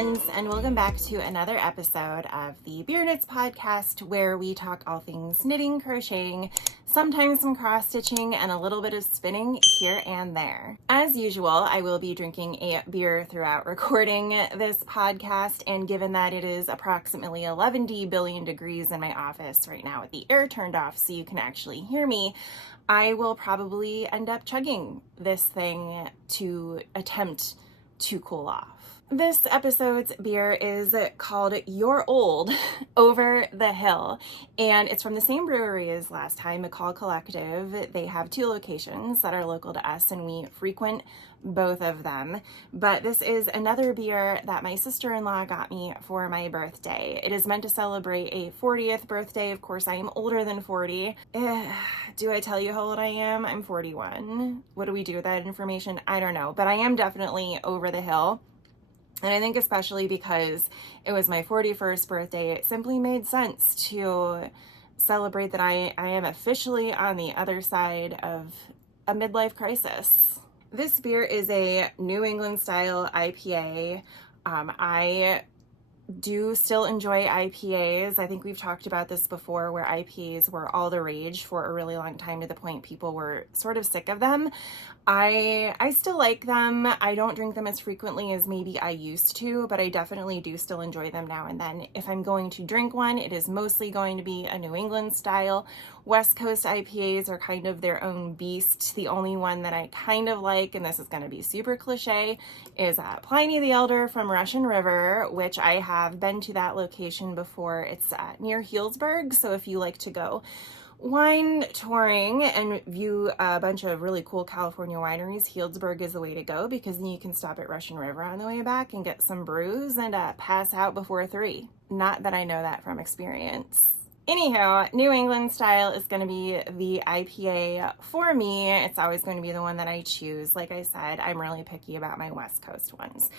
friends, and welcome back to another episode of the Beer Knits podcast, where we talk all things knitting, crocheting, sometimes some cross stitching, and a little bit of spinning here and there. As usual, I will be drinking a beer throughout recording this podcast, and given that it is approximately 11 billion degrees in my office right now with the air turned off so you can actually hear me, I will probably end up chugging this thing to attempt to cool off. This episode's beer is called You're Old Over the Hill, and it's from the same brewery as last time, McCall Collective. They have two locations that are local to us, and we frequent both of them. But this is another beer that my sister-in-law got me for my birthday. It is meant to celebrate a 40th birthday. Of course, I am older than 40. Do I tell you how old I am? I'm 41. What do we do with that information? I don't know, but I am definitely over the hill. And I think especially because it was my 41st birthday, it simply made sense to celebrate that I am officially on the other side of a midlife crisis. This beer is a New England style IPA. I do still enjoy IPAs. I think we've talked about this before, where IPAs were all the rage for a really long time, to the point people were sort of sick of them. I still like them. I don't drink them as frequently as maybe I used to, but I definitely do still enjoy them now and then. If I'm going to drink one, it is mostly going to be a New England style. West Coast IPAs are kind of their own beast. The only one that I kind of like, and this is going to be super cliche, is Pliny the Elder from Russian River, which I have been to that location before. It's near Healdsburg, so if you like to go wine touring and view a bunch of really cool California wineries, Healdsburg is the way to go, because then you can stop at Russian River on the way back and get some brews and pass out before 3. Not that I know that from experience. Anyhow, New England style is going to be the IPA for me. It's always going to be the one that I choose. Like I said, I'm really picky about my West Coast ones.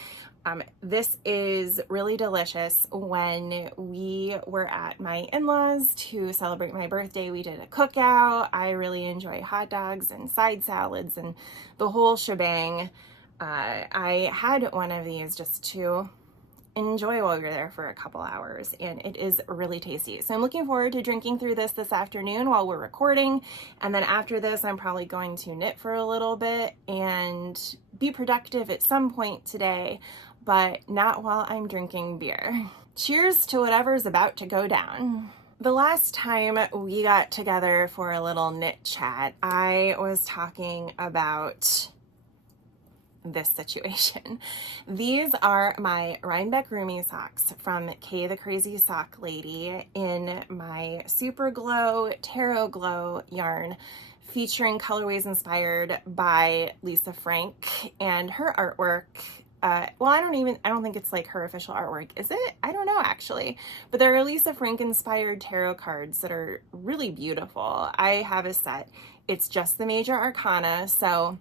This is really delicious. When we were at my in-laws to celebrate my birthday, we did a cookout. I really enjoy hot dogs and side salads and the whole shebang. I had one of these just to enjoy while we were there for a couple hours, and it is really tasty. So I'm looking forward to drinking through this afternoon while we're recording, and then after this I'm probably going to knit for a little bit and be productive at some point today, but not while I'm drinking beer. Cheers to whatever's about to go down. The last time we got together for a little knit chat, I was talking about this situation. These are my Rhinebeck Roomies socks from Kay the Crazy Sock Lady in my Super Glow Tarot Glow yarn, featuring colorways inspired by Lisa Frank and her artwork. Well, I don't think it's like her official artwork, is it? I don't know actually, but there are Lisa Frank inspired tarot cards that are really beautiful. I have a set. It's just the major arcana, so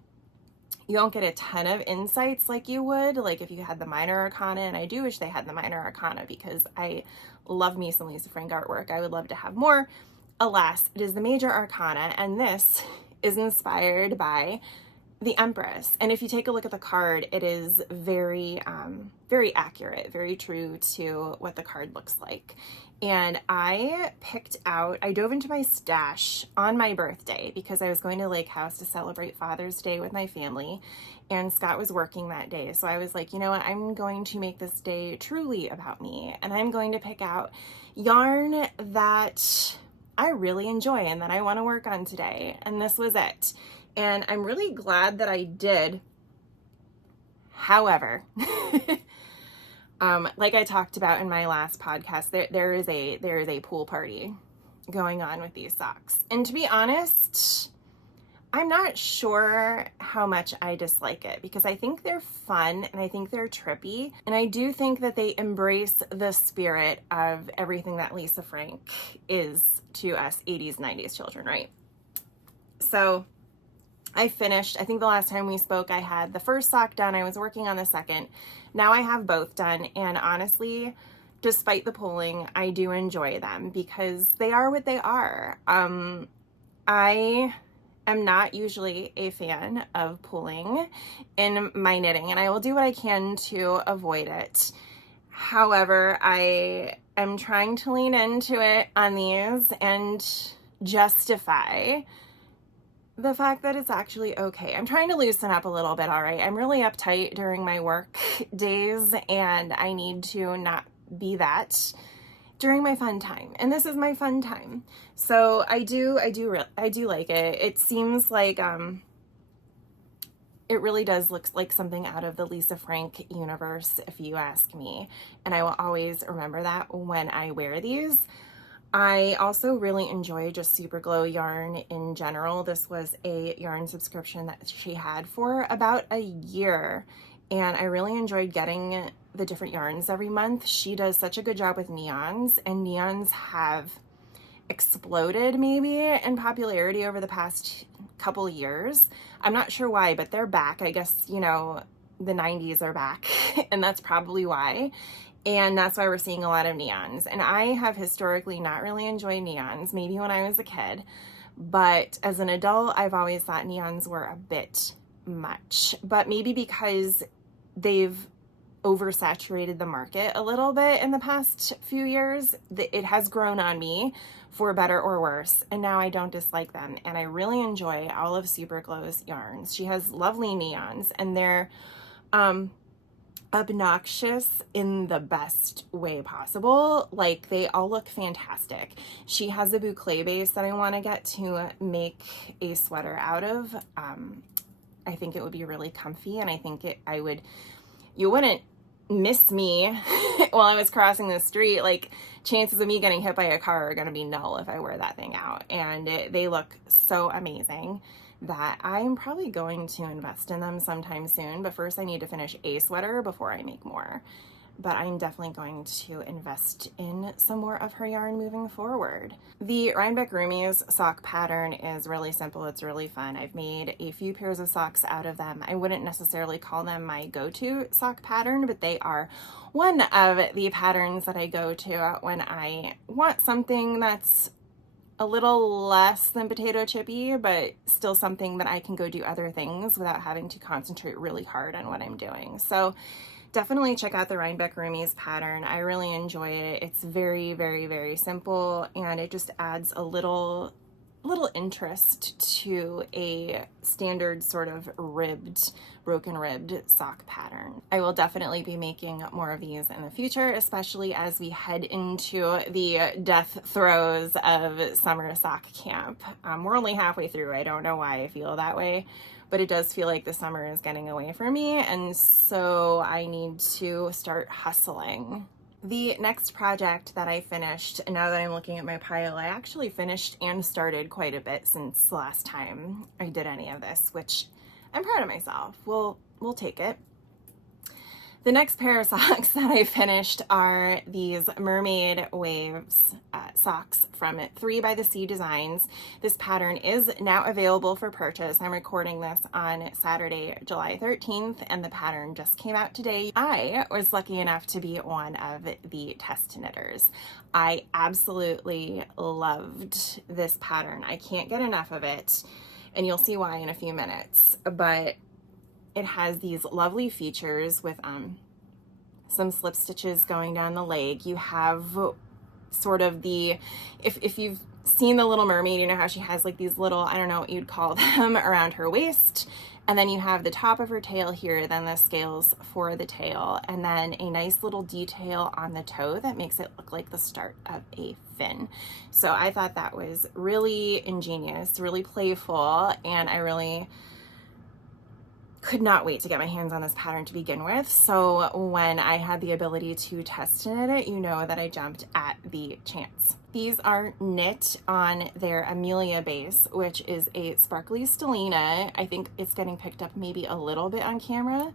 you don't get a ton of insights like you would, like if you had the minor arcana, and I do wish they had the minor arcana because I love me some Lisa Frank artwork. I would love to have more. Alas, it is the major arcana, and this is inspired by the Empress. And if you take a look at the card, it is very accurate, very true to what the card looks like. And I dove into my stash on my birthday because I was going to Lake House to celebrate Father's Day with my family, and Scott was working that day. So I was like, you know what, I'm going to make this day truly about me, and I'm going to pick out yarn that I really enjoy and that I want to work on today. And this was it. And I'm really glad that I did. However, like I talked about in my last podcast, there is a pool party going on with these socks. And to be honest, I'm not sure how much I dislike it, because I think they're fun and I think they're trippy. And I do think that they embrace the spirit of everything that Lisa Frank is to us 80s, 90s children, right? So I finished, I think the last time we spoke, I had the first sock done. I was working on the second. Now I have both done. And honestly, despite the pulling, I do enjoy them because they are what they are. I am not usually a fan of pulling in my knitting, and I will do what I can to avoid it. However, I am trying to lean into it on these and justify the fact that it's actually okay. I'm trying to loosen up a little bit, all right? I'm really uptight during my work days, and I need to not be that during my fun time. And this is my fun time. So I do like it. It seems like it really does look like something out of the Lisa Frank universe, if you ask me. And I will always remember that when I wear these. I also really enjoy just Super Glow yarn in general. This was a yarn subscription that she had for about a year, and I really enjoyed getting the different yarns every month. She does such a good job with neons, and neons have exploded maybe in popularity over the past couple years. I'm not sure why, but they're back. I guess, you know, the 90s are back, and that's probably why. And that's why we're seeing a lot of neons. And I have historically not really enjoyed neons, maybe when I was a kid. But as an adult, I've always thought neons were a bit much. But maybe because they've oversaturated the market a little bit in the past few years, it has grown on me for better or worse. And now I don't dislike them. And I really enjoy all of Super Glow's yarns. She has lovely neons, and they're obnoxious in the best way possible. Like, they all look fantastic. She has a boucle base that I want to get to make a sweater out of. I think it would be really comfy, and I think you wouldn't miss me while I was crossing the street. Like, chances of me getting hit by a car are going to be null if I wear that thing out. And they look so amazing that I'm probably going to invest in them sometime soon. But first I need to finish a sweater before I make more. But I'm definitely going to invest in some more of her yarn moving forward. The Rhinebeck Roomies sock pattern is really simple. It's really fun. I've made a few pairs of socks out of them. I wouldn't necessarily call them my go-to sock pattern, but they are one of the patterns that I go to when I want something that's a little less than potato chippy, but still something that I can go do other things without having to concentrate really hard on what I'm doing. So definitely check out the Rhinebeck Roomies pattern. I really enjoy it. It's very, very, very simple, and it just adds a little interest to a standard sort of broken ribbed sock pattern. I will definitely be making more of these in the future, especially as we head into the death throes of summer sock camp. We're only halfway through. I don't know why I feel that way, but it does feel like the summer is getting away from me, and so I need to start hustling. The next project that I finished, and now that I'm looking at my pile, I actually finished and started quite a bit since the last time I did any of this, which I'm proud of myself. We'll take it. The next pair of socks that I finished are these Mermaid Waves socks from 3 by the Sea Designs. This pattern is now available for purchase. I'm recording this on Saturday, July 13th, and the pattern just came out today. I was lucky enough to be one of the test knitters. I absolutely loved this pattern. I can't get enough of it, and you'll see why in a few minutes. But it has these lovely features with some slip stitches going down the leg. You have sort of if you've seen The Little Mermaid, you know how she has like these little, I don't know what you'd call them, around her waist. And then you have the top of her tail here, then the scales for the tail, and then a nice little detail on the toe that makes it look like the start of a fin. So I thought that was really ingenious, really playful, and I really could not wait to get my hands on this pattern to begin with. So when I had the ability to test knit it, you know that I jumped at the chance. These are knit on their Amelia base, which is a sparkly stellina. I think it's getting picked up maybe a little bit on camera,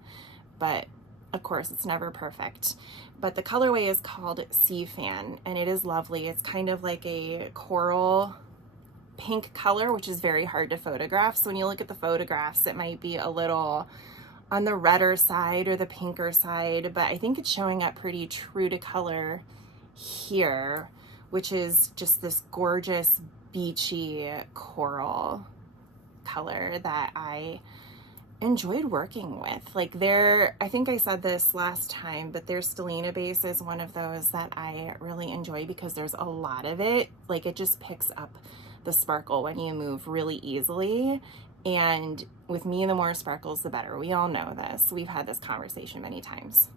but of course it's never perfect. But the colorway is called Sea Fan, and it is lovely. It's kind of like a coral pink color, which is very hard to photograph. So when you look at the photographs, it might be a little on the redder side or the pinker side, but I think it's showing up pretty true to color here, which is just this gorgeous beachy coral color that I enjoyed working with. Like I think I said this last time, but their stellina base is one of those that I really enjoy because there's a lot of it. Like it just picks up the sparkle when you move really easily. And with me, the more sparkles, the better. We all know this. We've had this conversation many times.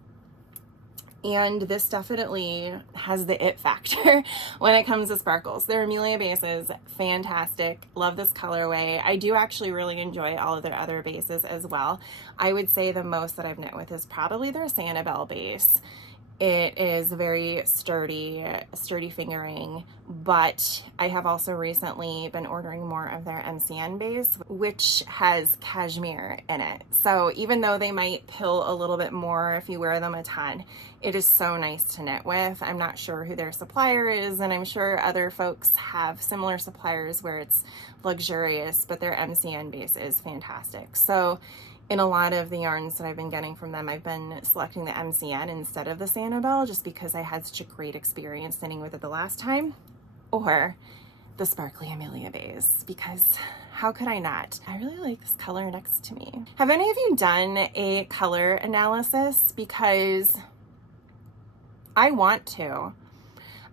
And this definitely has the it factor when it comes to sparkles. Their Amelia bases, fantastic. Love this colorway. I do actually really enjoy all of their other bases as well. I would say the most that I've knit with is probably their Sanibel base. It is very sturdy fingering, but I have also recently been ordering more of their MCN base, which has cashmere in it. So even though they might pill a little bit more if you wear them a ton, it is so nice to knit with. I'm not sure who their supplier is, and I'm sure other folks have similar suppliers where it's luxurious, but their MCN base is fantastic. So in a lot of the yarns that I've been getting from them, I've been selecting the MCN instead of the Sanibel just because I had such a great experience knitting with it the last time, or the sparkly Amelia base, because how could I not? I really like this color next to me. Have any of you done a color analysis? Because I want to.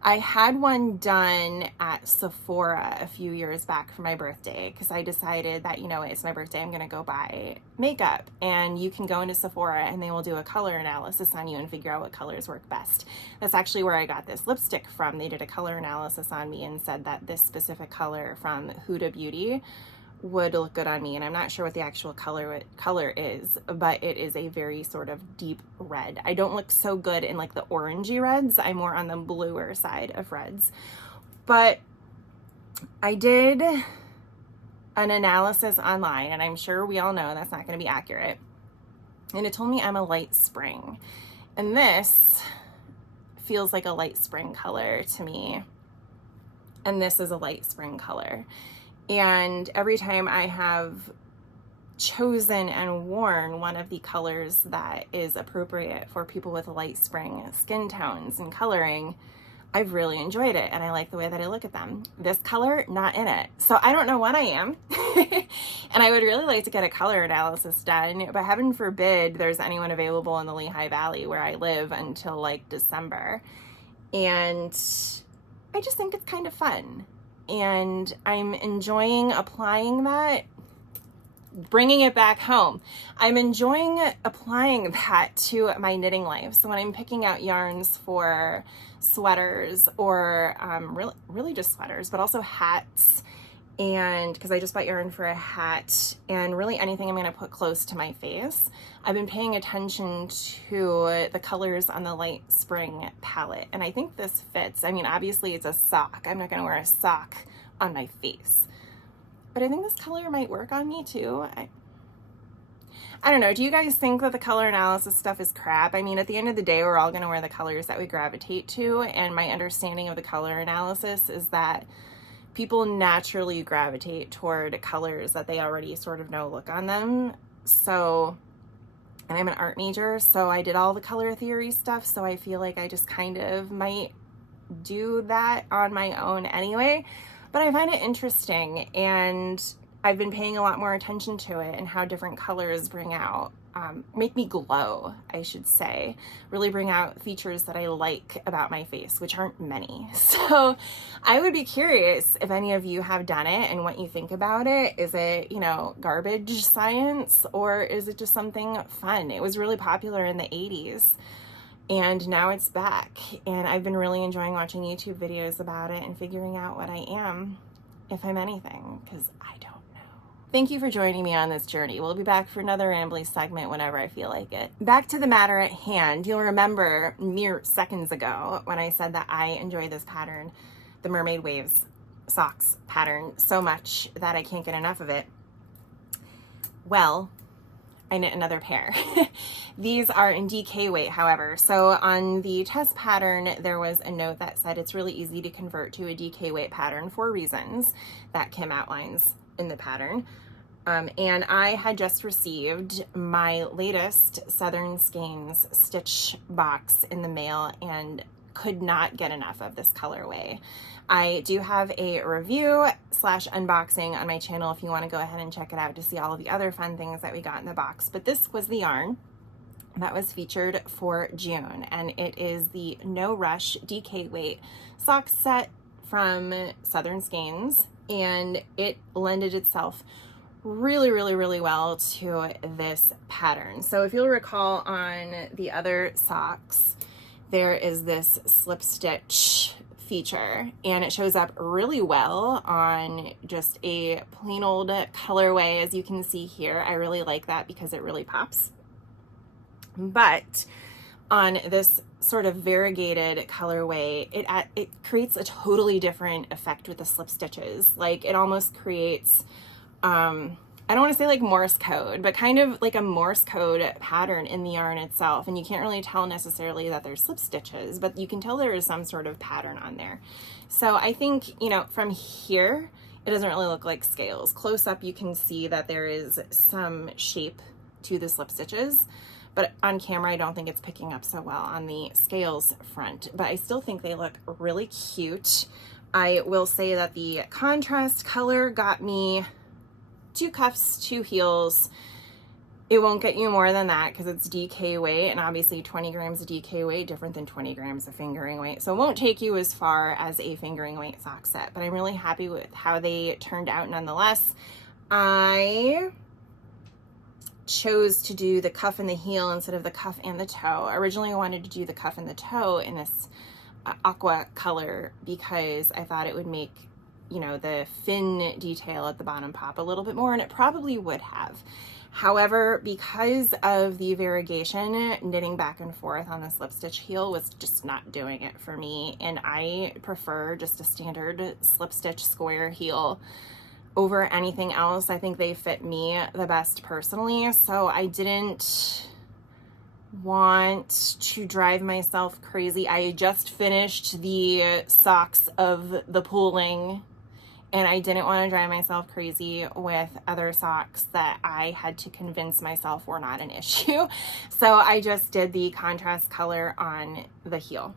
I had one done at Sephora a few years back for my birthday because I decided that, you know, it's my birthday, I'm gonna go buy makeup, and you can go into Sephora and they will do a color analysis on you and figure out what colors work best. That's actually where I got this lipstick from. They did a color analysis on me and said that this specific color from Huda Beauty would look good on me, and I'm not sure what the actual color is, but it is a very sort of deep red. I don't look so good in like the orangey reds. I'm more on the bluer side of reds. But I did an analysis online, and I'm sure we all know that's not going to be accurate. And it told me I'm a light spring, and this feels like a light spring color to me, and this is a light spring color. And every time I have chosen and worn one of the colors that is appropriate for people with light spring skin tones and coloring, I've really enjoyed it, and I like the way that I look at them. This color, not in it. So I don't know what I am. And I would really like to get a color analysis done, but heaven forbid there's anyone available in the Lehigh Valley where I live until like December. And I just think it's kind of fun. And I'm enjoying applying that, bringing it back home. I'm enjoying applying that to my knitting life. So when I'm picking out yarns for sweaters or really just sweaters, but also hats, and because I just bought yarn for a hat, and really anything I'm going to put close to my face, I've been paying attention to the colors on the light spring palette, and I think this fits. I mean, obviously it's a sock. I'm not going to wear a sock on my face, but I think this color might work on me too. I don't know. Do you guys think that the color analysis stuff is crap? I mean, at the end of the day, we're all going to wear the colors that we gravitate to, and my understanding of the color analysis is that people naturally gravitate toward colors that they already sort of know look on them. So, and I'm an art major, so I did all the color theory stuff, so I feel like I just kind of might do that on my own anyway. But I find it interesting, and I've been paying a lot more attention to it and how different colors make me glow, I should say, really bring out features that I like about my face, which aren't many. So I would be curious if any of you have done it and what you think about it. Is it, you know, garbage science, or is it just something fun? It was really popular in the 80s, and now it's back, and I've been really enjoying watching YouTube videos about it and figuring out what I am, if I'm anything, because I don't. Thank you for joining me on this journey. We'll be back for another rambly segment whenever I feel like it. Back to the matter at hand. You'll remember mere seconds ago when I said that I enjoy this pattern, the Mermaid Waves socks pattern, so much that I can't get enough of it. Well, I knit another pair. These are in DK weight, however. So on the test pattern, there was a note that said it's really easy to convert to a DK weight pattern for reasons that Kim outlines in the pattern. And I had just received my latest Southern Skeins stitch box in the mail, and could not get enough of this colorway. I do have a review / unboxing on my channel if you want to go ahead and check it out to see all of the other fun things that we got in the box. But this was the yarn that was featured for June, and it is the No Rush DK weight sock set from Southern Skeins, and it lended itself really well to this pattern. So if you'll recall, on the other socks there is this slip stitch feature, and it shows up really well on just a plain old colorway, as you can see here. I really like that because it really pops. But on this sort of variegated colorway, it creates a totally different effect with the slip stitches. Like, it almost creates, I don't want to say like Morse code, but kind of like a Morse code pattern in the yarn itself. And you can't really tell necessarily that there's slip stitches, but you can tell there is some sort of pattern on there. So I think, you know, from here, it doesn't really look like scales. Close up, you can see that there is some shape to the slip stitches, but on camera, I don't think it's picking up so well on the scales front, but I still think they look really cute. I will say that the contrast color got me 2 cuffs, 2 heels. It won't get you more than that because it's DK weight, and obviously 20 grams of DK weight different than 20 grams of fingering weight. So it won't take you as far as a fingering weight sock set, but I'm really happy with how they turned out nonetheless. I chose to do the cuff and the heel instead of the cuff and the toe. Originally, I wanted to do the cuff and the toe in this aqua color because I thought it would make, you know, the fin detail at the bottom pop a little bit more, and it probably would have. However, because of the variegation, knitting back and forth on the slip stitch heel was just not doing it for me, and I prefer just a standard slip stitch square heel over anything else. I think they fit me the best personally, so I didn't want to drive myself crazy. I just finished the socks of the pooling, and I didn't want to drive myself crazy with other socks that I had to convince myself were not an issue. So I just did the contrast color on the heel,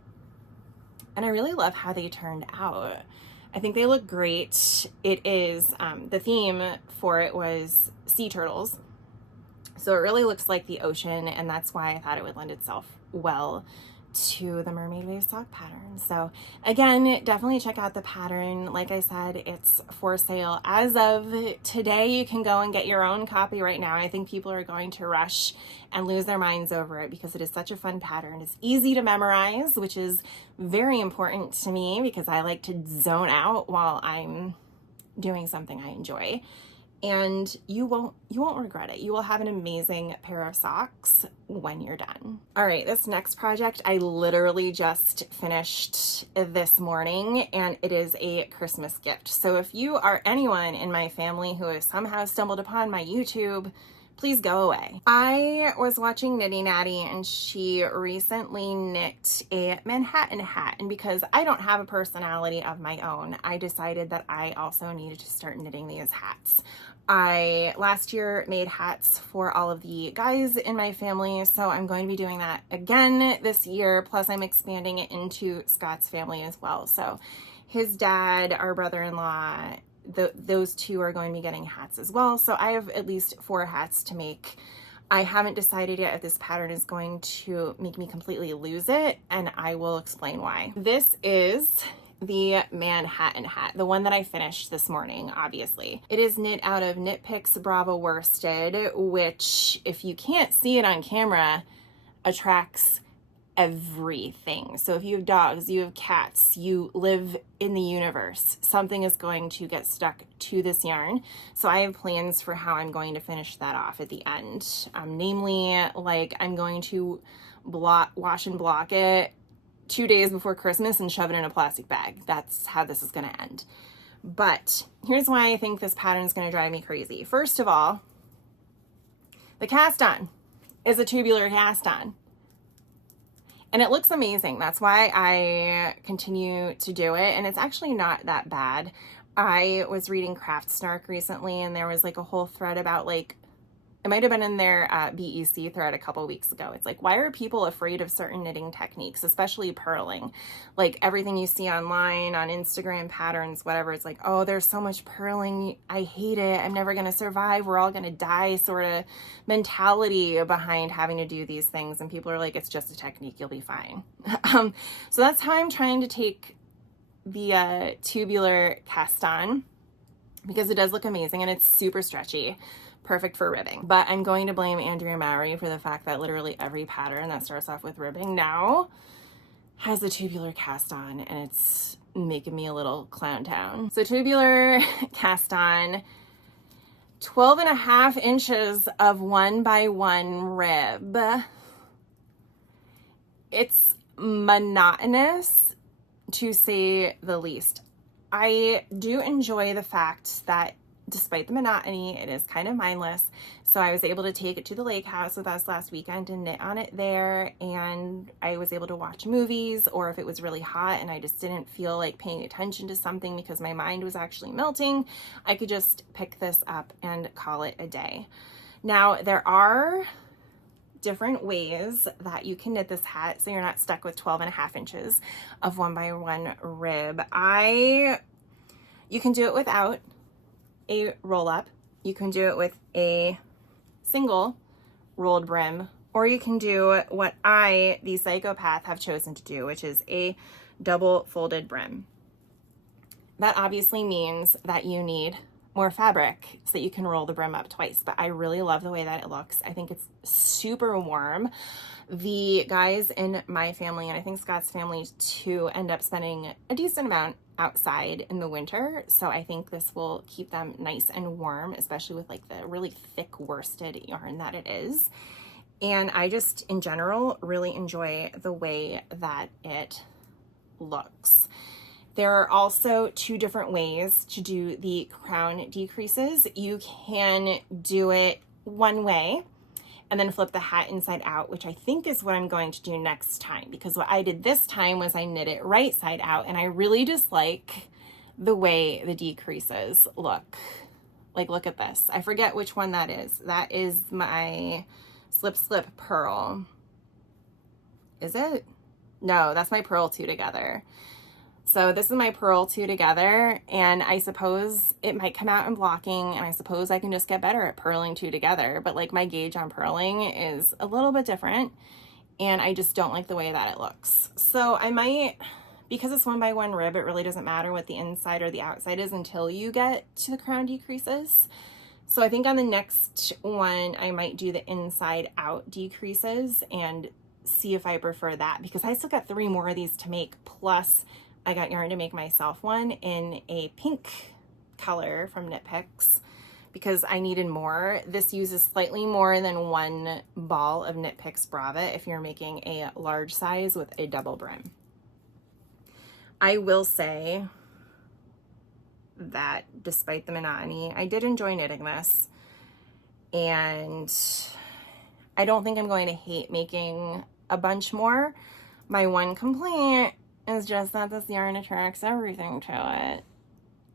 and I really love how they turned out. I think they look great. It is, the theme for it was sea turtles. So it really looks like the ocean, and that's why I thought it would lend itself well to the Mermaid Waves sock pattern. So again, definitely check out the pattern. Like I said, it's for sale as of today. You can go and get your own copy right now. I think people are going to rush and lose their minds over it because it is such a fun pattern. It's easy to memorize, which is very important to me because I like to zone out while I'm doing something I enjoy. And you won't regret it. You will have an amazing pair of socks when you're done. All right, this next project I literally just finished this morning, and it is a Christmas gift. So if you are anyone in my family who has somehow stumbled upon my YouTube, please go away. I was watching Knitty Natty, and she recently knit a Manhattan hat, and because I don't have a personality of my own, I decided that I also needed to start knitting these hats. I last year made hats for all of the guys in my family, so I'm going to be doing that again this year, plus I'm expanding it into Scott's family as well. So his dad, our brother-in-law, those two are going to be getting hats as well. So I have at least 4 hats to make. I haven't decided yet if this pattern is going to make me completely lose it, and I will explain why. This is the Manhattan hat, the one that I finished this morning, obviously. It is knit out of Knit Picks Bravo worsted, which, if you can't see it on camera, attracts everything. So if you have dogs, you have cats, you live in the universe, something is going to get stuck to this yarn. So I have plans for how I'm going to finish that off at the end. Namely, like, I'm going to wash and block it 2 days before Christmas and shove it in a plastic bag. That's how this is going to end. But here's why I think this pattern is going to drive me crazy. First of all, the cast on is a tubular cast on, and it looks amazing. That's why I continue to do it, and it's actually not that bad. I was reading Craft Snark recently, and there was like a whole thread about like It might have been in their BEC thread a couple weeks ago. It's like, why are people afraid of certain knitting techniques, especially purling? Like everything you see online, on Instagram patterns, whatever, it's like, oh, there's so much purling. I hate it. I'm never going to survive. We're all going to die sort of mentality behind having to do these things. And people are like, it's just a technique. You'll be fine. So that's how I'm trying to take the tubular cast on, because it does look amazing and it's super stretchy. Perfect for ribbing. But I'm going to blame Andrea Mowry for the fact that literally every pattern that starts off with ribbing now has the tubular cast on, and it's making me a little clown town. So tubular cast on, 12.5 inches of 1x1 rib. It's monotonous, to say the least. I do enjoy the fact that despite the monotony, it is kind of mindless. So I was able to take it to the lake house with us last weekend and knit on it there. And I was able to watch movies, or if it was really hot and I just didn't feel like paying attention to something because my mind was actually melting, I could just pick this up and call it a day. Now, there are different ways that you can knit this hat so you're not stuck with 12.5 inches of 1x1 rib. You can do it without a roll up, you can do it with a single rolled brim, or you can do what I, the psychopath, have chosen to do, which is a double folded brim. That obviously means that you need more fabric so that you can roll the brim up twice, but I really love the way that it looks. I think it's super warm. The guys in my family, and I think Scott's family too, end up spending a decent amount outside in the winter, so I think this will keep them nice and warm, especially with like the really thick worsted yarn that it is. And I just in general really enjoy the way that it looks. There are also two different ways to do the crown decreases. You can do it one way and then flip the hat inside out, which I think is what I'm going to do next time, because what I did this time was I knit it right side out, and I really dislike the way the decreases look. Like, look at this. I forget which one that is. That is my slip purl. Is it? No, that's my purl two together. So this is my purl two together, and I suppose it might come out in blocking, and I suppose I can just get better at purling two together, but like my gauge on purling is a little bit different, and I just don't like the way that it looks. So I might, because it's 1x1 rib, it really doesn't matter what the inside or the outside is until you get to the crown decreases. So I think on the next one, I might do the inside out decreases and see if I prefer that, because I still got 3 more of these to make, plus I got yarn to make myself one in a pink color from Knit Picks because I needed more. This uses slightly more than 1 ball of Knit Picks Brava if you're making a large size with a double brim. I will say that despite the monotony, I did enjoy knitting this, and I don't think I'm going to hate making a bunch more. My one complaint is just that this yarn attracts everything to it,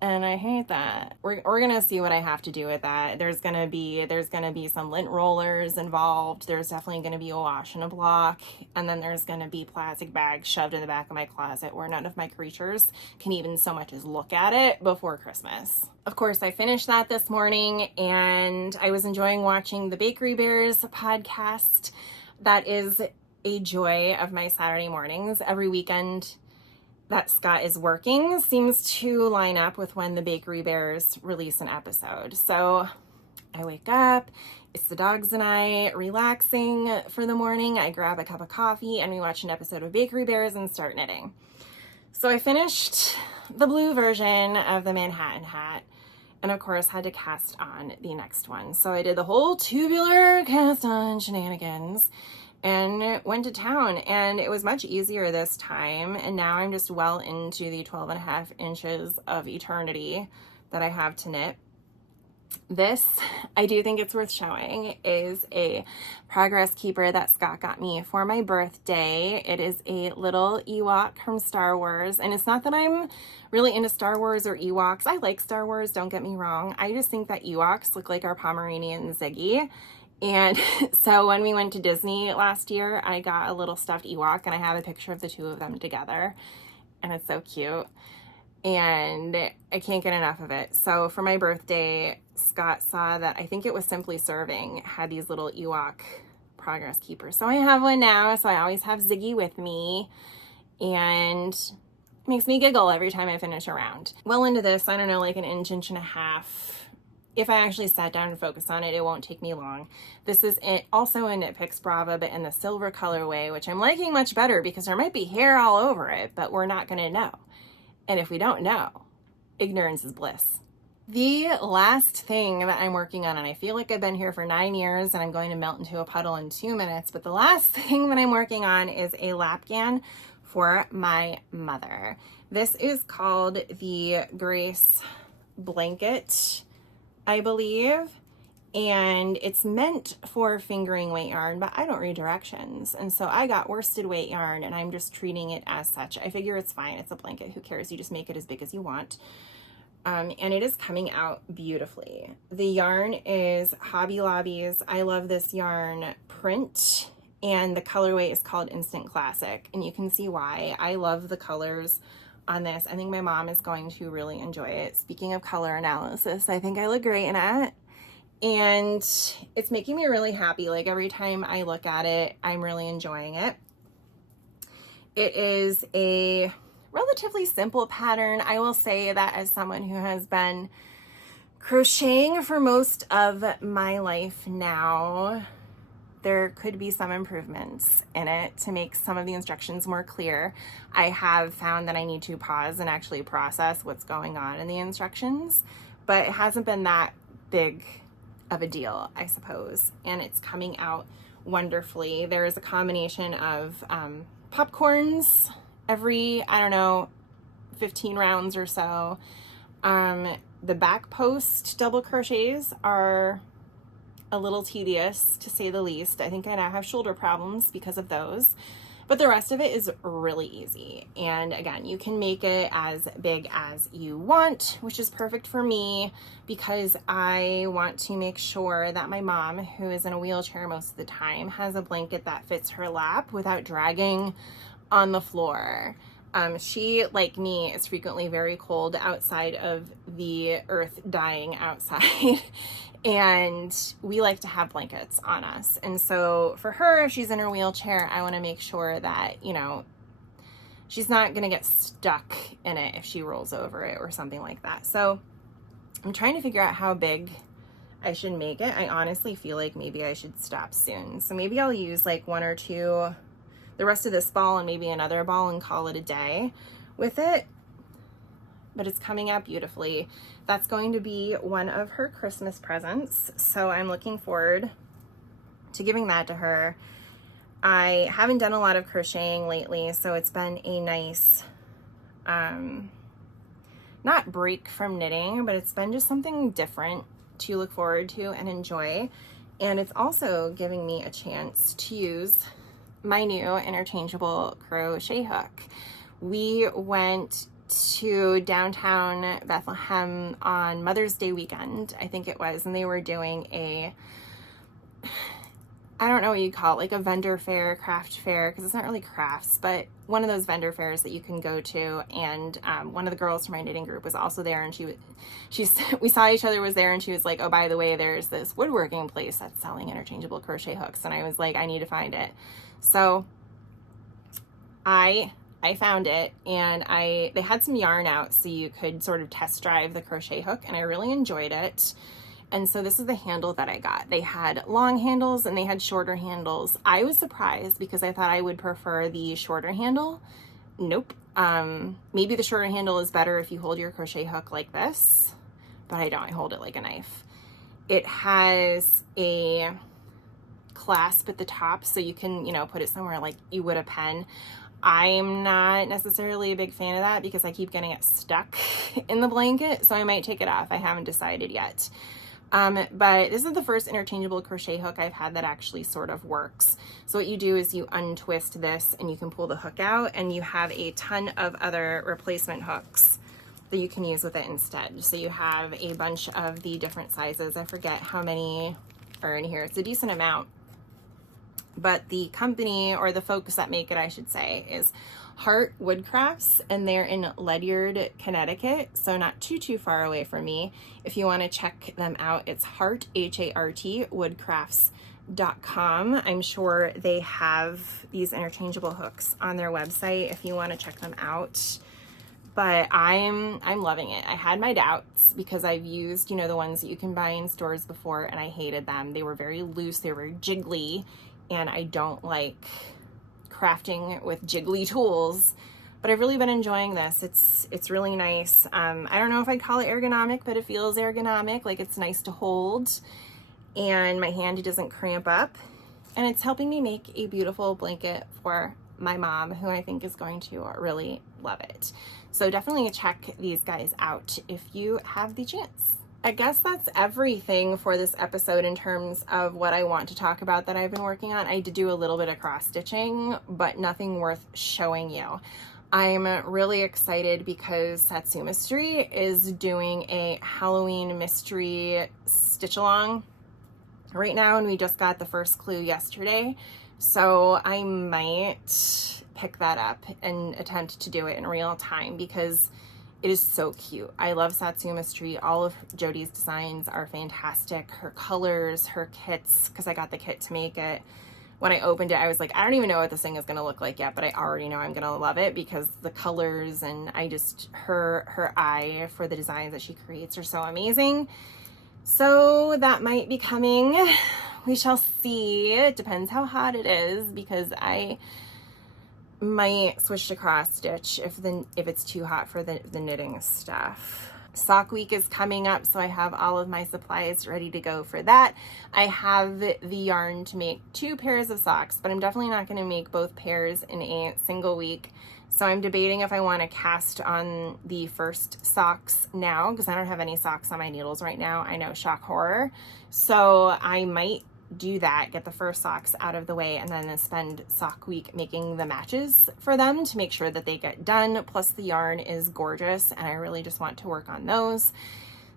and I hate that. We're gonna see what I have to do with that. There's gonna be some lint rollers involved. There's definitely gonna be a wash and a block, and then there's gonna be plastic bags shoved in the back of my closet where none of my creatures can even so much as look at it before Christmas. Of course, I finished that this morning, and I was enjoying watching the Bakery Bears podcast. That is a joy of my Saturday mornings. Every weekend that Scott is working seems to line up with when the Bakery Bears release an episode. So I wake up, it's the dogs and I relaxing for the morning. I grab a cup of coffee and we watch an episode of Bakery Bears and start knitting. So I finished the blue version of the Manhattan hat, and of course had to cast on the next one. So I did the whole tubular cast on shenanigans and went to town, and it was much easier this time. And now I'm just well into the 12.5 inches of eternity that I have to knit. This, I do think it's worth showing, is a progress keeper that Scott got me for my birthday. It is a little Ewok from Star Wars, and it's not that I'm really into Star Wars or Ewoks. I like Star Wars, don't get me wrong. I just think that Ewoks look like our Pomeranian Ziggy. And so when we went to Disney last year, I got a little stuffed Ewok, and I have a picture of the two of them together, and it's so cute. And I can't get enough of it. So for my birthday, Scott saw that, I think it was Simply Serving, had these little Ewok progress keepers. So I have one now, so I always have Ziggy with me, and it makes me giggle every time I finish a round. Well into this, I don't know, like an inch and a half. If I actually sat down and focused on it, it won't take me long. This is also in Knit Picks Brava, but in the silver colorway, which I'm liking much better because there might be hair all over it, but we're not gonna know. And if we don't know, ignorance is bliss. The last thing that I'm working on, and I feel like I've been here for 9 years and I'm going to melt into a puddle in 2 minutes, but the last thing that I'm working on is a lapgan for my mother. This is called the Grace Blanket, I believe, and it's meant for fingering weight yarn, but I don't read directions, and so I got worsted weight yarn and I'm just treating it as such. I figure it's fine, it's a blanket, who cares, you just make it as big as you want. And it is coming out beautifully. The yarn is Hobby Lobby's I Love This Yarn print, and the colorway is called Instant Classic, and you can see why. I love the colors on this. I think my mom is going to really enjoy it. Speaking of color analysis, I think I look great in it. And it's making me really happy. Like every time I look at it, I'm really enjoying it. It is a relatively simple pattern. I will say that as someone who has been crocheting for most of my life now, there could be some improvements in it to make some of the instructions more clear. I have found that I need to pause and actually process what's going on in the instructions, but it hasn't been that big of a deal, I suppose, and it's coming out wonderfully. There is a combination of popcorns every, I don't know, 15 rounds or so. The back post double crochets are a little tedious, to say the least. I think I now have shoulder problems because of those, but the rest of it is really easy. And again, you can make it as big as you want, which is perfect for me because I want to make sure that my mom, who is in a wheelchair most of the time, has a blanket that fits her lap without dragging on the floor. She, like me, is frequently very cold outside of the earth dying outside. And we like to have blankets on us. And so for her, if she's in her wheelchair, I want to make sure that, you know, she's not going to get stuck in it if she rolls over it or something like that. So I'm trying to figure out how big I should make it. I honestly feel like maybe I should stop soon. So maybe I'll use like one or two, the rest of this ball and maybe another ball, and call it a day with it. But it's coming out beautifully. That's going to be one of her Christmas presents, so I'm looking forward to giving that to her. I haven't done a lot of crocheting lately, so it's been a nice, not break from knitting, but it's been just something different to look forward to and enjoy. And it's also giving me a chance to use my new interchangeable crochet hook. We went to downtown Bethlehem on Mother's Day weekend, I think it was, and they were doing a, I don't know what you call it, like a vendor fair, craft fair, because it's not really crafts, but one of those vendor fairs that you can go to. And one of the girls from my knitting group was also there, and we saw each other was there, and she was like, oh, by the way, there's this woodworking place that's selling interchangeable crochet hooks. And I was like, I need to find it. So I found it, and they had some yarn out so you could sort of test drive the crochet hook, and I really enjoyed it. And so this is the handle that I got. They had long handles and they had shorter handles. I was surprised because I thought I would prefer the shorter handle. Nope. Maybe the shorter handle is better if you hold your crochet hook like this, but I don't. I hold it like a knife. It has a clasp at the top so you can, put it somewhere like you would a pen. I'm not necessarily a big fan of that because I keep getting it stuck in the blanket, so I might take it off. I haven't decided yet. But this is the first interchangeable crochet hook I've had that actually sort of works. So what you do is you untwist this and you can pull the hook out, and you have a ton of other replacement hooks that you can use with it instead. So you have a bunch of the different sizes. I forget how many are in here. It's a decent amount. But the company, or the folks that make it, I should say, is Heart Woodcrafts, and they're in Ledyard, Connecticut, so not too far away from me. If you want to check them out, it's Heart, H-A-R-T, woodcrafts.com. I'm sure they have these interchangeable hooks on their website if you want to check them out. But I'm loving it. I had my doubts because I've used, you know, the ones that you can buy in stores before, and I hated them. They were very loose, they were jiggly, and I don't like crafting with jiggly tools. But I've really been enjoying this. It's really nice. I don't know if I'd call it ergonomic, but it feels ergonomic, like it's nice to hold, and my hand doesn't cramp up. And it's helping me make a beautiful blanket for my mom, who I think is going to really love it. So definitely check these guys out if you have the chance. I guess that's everything for this episode in terms of what I want to talk about that I've been working on. I did do a little bit of cross stitching, but nothing worth showing you. I'm really excited because Satsu Mystery is doing a Halloween mystery stitch along right now, and we just got the first clue yesterday. So I might pick that up and attempt to do it in real time because it is so cute. I love Satsu Mystery. All of Jodi's designs are fantastic. Her colors, her kits, because I got the kit to make it. When I opened it, I was like, I don't even know what this thing is going to look like yet, but I already know I'm going to love it because the colors and her eye for the designs that she creates are so amazing. So that might be coming. We shall see. It depends how hot it is, because I might switch to cross stitch if it's too hot for the knitting stuff. Sock week is coming up, so I have all of my supplies ready to go for that. I have the yarn to make 2 pairs of socks, but I'm definitely not going to make both pairs in a single week. So I'm debating if I want to cast on the first socks now, because I don't have any socks on my needles right now. I know, shock horror. So I might do that, get the first socks out of the way, and then spend sock week making the matches for them to make sure that they get done. Plus the yarn is gorgeous, and I really just want to work on those.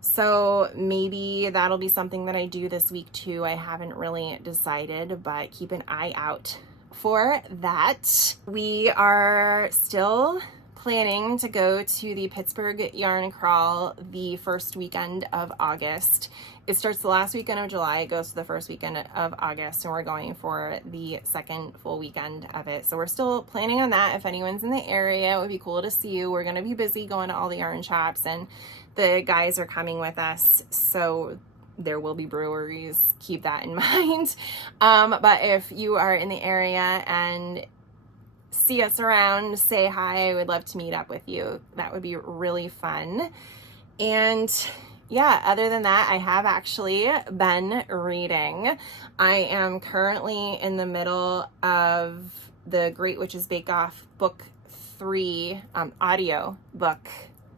So maybe that'll be something that I do this week too. I haven't really decided, but keep an eye out for that. We are still planning to go to the Pittsburgh Yarn Crawl the first weekend of August. It starts the last weekend of July, it goes to the first weekend of August, and we're going for the second full weekend of it. So we're still planning on that. If anyone's in the area, it would be cool to see you. We're going to be busy going to all the yarn shops, and the guys are coming with us, so there will be breweries. Keep that in mind. But if you are in the area and see us around, say hi. I would love to meet up with you. That would be really fun. And yeah, other than that, I have actually been reading. I am currently in the middle of the Great Witches Bake Off book 3, audio book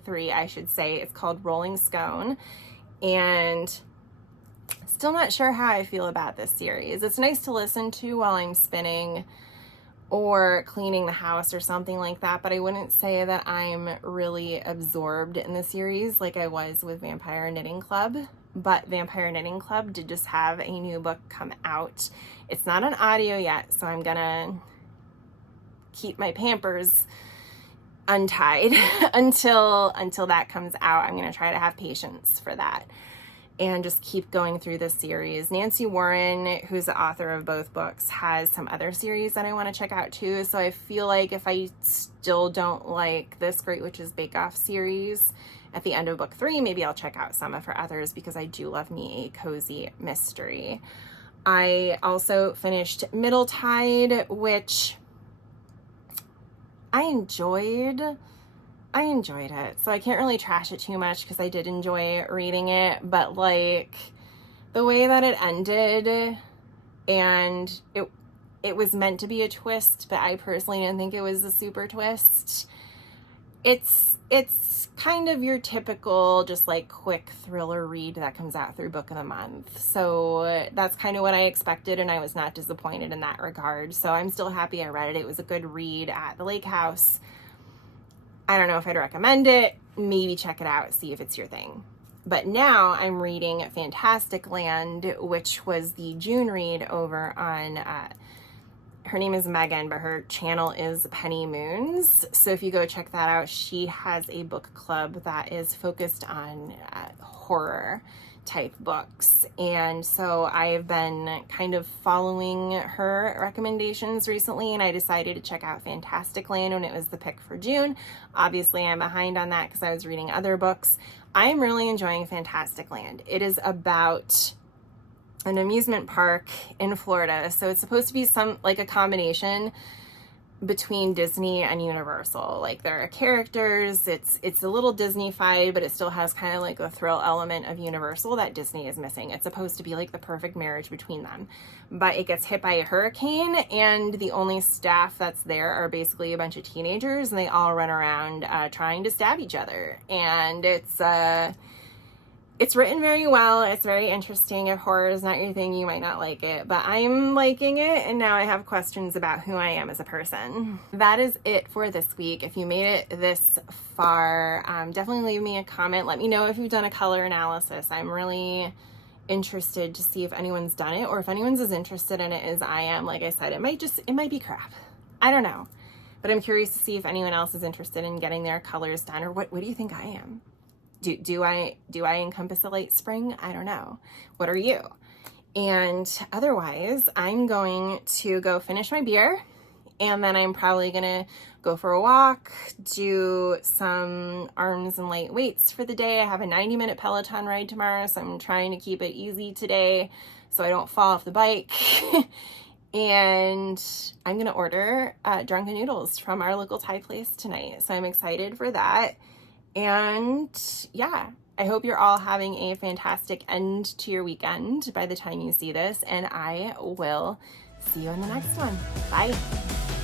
3, I should say. It's called Rolling Scone, and still not sure how I feel about this series. It's nice to listen to while I'm spinning or cleaning the house or something like that, but I wouldn't say that I'm really absorbed in the series like I was with Vampire Knitting Club. But Vampire Knitting Club did just have a new book come out. It's not on audio yet, so I'm gonna keep my Pampers untied until that comes out. I'm gonna try to have patience for that and just keep going through this series. Nancy Warren, who's the author of both books, has some other series that I want to check out too. So I feel like if I still don't like this Great Witches Bake Off series at the end of book 3, maybe I'll check out some of her others, because I do love me a cozy mystery. I also finished Middle Tide, which I enjoyed it, so I can't really trash it too much because I did enjoy reading it, but like the way that it ended, and it was meant to be a twist, but I personally didn't think it was a super twist. It's kind of your typical just like quick thriller read that comes out through Book of the Month. So that's kind of what I expected, and I was not disappointed in that regard. So I'm still happy I read it. It was a good read at the lake house. I don't know if I'd recommend it. Maybe check it out, see if it's your thing. But now I'm reading Fantastic Land, which was the June read over on her name is Megan, but her channel is Penny Moons. So if you go check that out, she has a book club that is focused on horror type books. And so I've been kind of following her recommendations recently, and I decided to check out Fantastic Land when it was the pick for June. Obviously, I'm behind on that because I was reading other books. I'm really enjoying Fantastic Land. It is about an amusement park in Florida. So it's supposed to be like a combination between Disney and Universal. Like there are characters, it's a little Disney-fied, but it still has kind of like a thrill element of Universal that Disney is missing. It's supposed to be like the perfect marriage between them. But it gets hit by a hurricane, and the only staff that's there are basically a bunch of teenagers, and they all run around trying to stab each other. And it's written very well. It's very interesting. If horror is not your thing, you might not like it, but I'm liking it, and now I have questions about who I am as a person. That is it for this week. If you made it this far, definitely leave me a comment. Let me know if you've done a color analysis. I'm really interested to see if anyone's done it, or if anyone's as interested in it as I am. Like I said, it might be crap. I don't know, but I'm curious to see if anyone else is interested in getting their colors done, or what do you think I am? Do I encompass a late spring? I don't know. What are you? And otherwise, I'm going to go finish my beer, and then I'm probably gonna go for a walk, do some arms and light weights for the day. I have a 90-minute Peloton ride tomorrow, so I'm trying to keep it easy today so I don't fall off the bike. And I'm gonna order drunken noodles from our local Thai place tonight, so I'm excited for that. And yeah, I hope you're all having a fantastic end to your weekend by the time you see this, and I will see you in the next one. Bye.